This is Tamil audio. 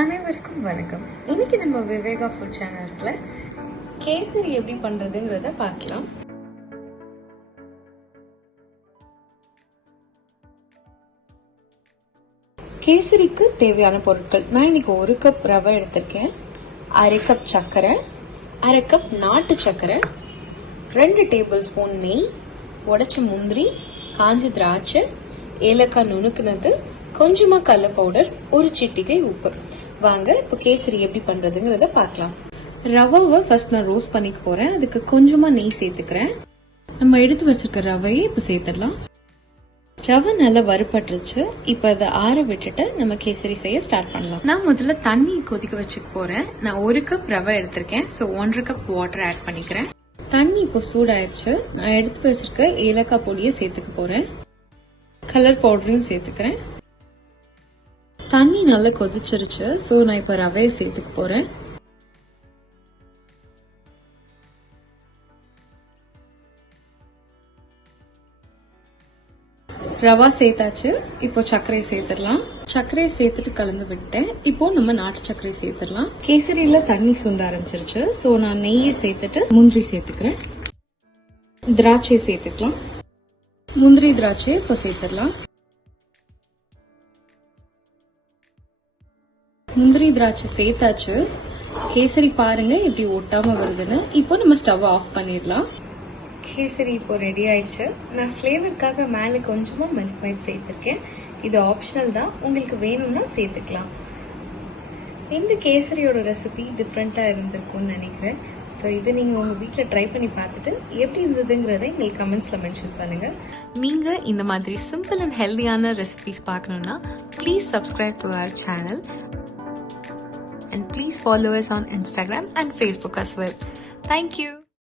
அனைவருக்கும் வணக்கம். இன்னைக்கு நம்ம விவேகா ஃபுட் சேனல்ஸ்ல கேசரி எப்படி பண்றதுங்கிறத பார்க்கலாம். கேசரிக்கு தேவையான பொருட்கள் நான் இன்னைக்கு 1 கப் ரவை எடுத்திருக்கேன், 1/2 கப் சர்க்கரை, 1/2 கப் நாட்டு சர்க்கரை, 2 டேபிள் ஸ்பூன் நெய், உடைச்ச முந்திரி, காஞ்ச திராட்சை, ஏலக்காய் நுணுக்குனது, கொஞ்சமா கடலை பவுடர், 1 சிட்டிகை உப்பு. வாங்க இப்போ கேசரி எப்படி பண்றதுங்கிறத பார்க்கலாம். ரவாவை ஃபர்ஸ்ட் நான் ரோஸ்ட் பண்ணிக்க போறேன். அதுக்கு கொஞ்சமா நெய் சேர்த்துக்கிறேன். நம்ம எடுத்து வச்சிருக்க ரவையை இப்போ சேர்த்துடலாம். ரவை நல்லா வறுபட்டுருச்சு. இப்போ அதை ஆற விட்டுட்டு நம்ம கேசரி செய்ய ஸ்டார்ட் பண்ணலாம். நான் முதல்ல தண்ணி கொதிக்க வச்சுக்க போறேன். நான் 1 கப் ரவை எடுத்திருக்கேன். ஸோ 1.5 கப் வாட்டர் ஆட் பண்ணிக்கிறேன். தண்ணி இப்போ சூடாயிடுச்சு. நான் எடுத்து வச்சிருக்க ஏலக்காய் பொடியை சேர்த்துக்க போறேன். கலர் பவுடரையும் சேர்த்துக்கிறேன். தண்ணி நல்லா கொதிச்சிருச்சு. ஸோ நான் இப்போ ரவையை சேர்த்துக்க போறேன். ரவா சேர்த்தாச்சு. இப்போ சர்க்கரையை சேர்த்துடலாம். சர்க்கரையை சேர்த்துட்டு கலந்து விட்டேன். இப்போ நம்ம நாட்டு சர்க்கரையை சேர்த்துடலாம். கேசரியில தண்ணி சுண்ட ஆரம்பிச்சிருச்சு. ஸோ நான் நெய்யை சேர்த்துட்டு முந்திரி சேர்த்துக்கிறேன். திராட்சையை சேர்த்துக்கலாம். முந்திரி திராட்சையை இப்போ சேர்த்துடலாம். முந்திரி திராட்சை சேர்த்தாச்சு. கேசரி பாருங்க எப்படி ஒட்டாம வருதுன்னு. இப்போ நம்ம ஸ்டவ் ஆஃப் பண்ணிடலாம். கேசரி இப்போ ரெடி ஆயிடுச்சு. நான் ஃப்ளேவருக்காக மேலே கொஞ்சமா மில்க் மேட் சேர்த்திருக்கேன். இது ஆப்ஷனல் தான், உங்களுக்கு வேணும்னா சேர்த்துக்கலாம். இந்த கேசரியோட ரெசிபி டிஃப்ரெண்டா இருந்திருக்கும்னு நினைக்கிறேன். ஸோ இதை நீங்கள் உங்கள் வீட்டில் ட்ரை பண்ணி பார்த்துட்டு எப்படி இருந்ததுங்கிறத எங்களுக்கு கமெண்ட்ஸில் மென்ஷன் பண்ணுங்கள். நீங்கள் இந்த மாதிரி சிம்பிள் அண்ட் ஹெல்தியான ரெசிபிஸ் பார்க்கணுன்னா please subscribe to our channel. And please follow us on Instagram and Facebook as well. Thank you.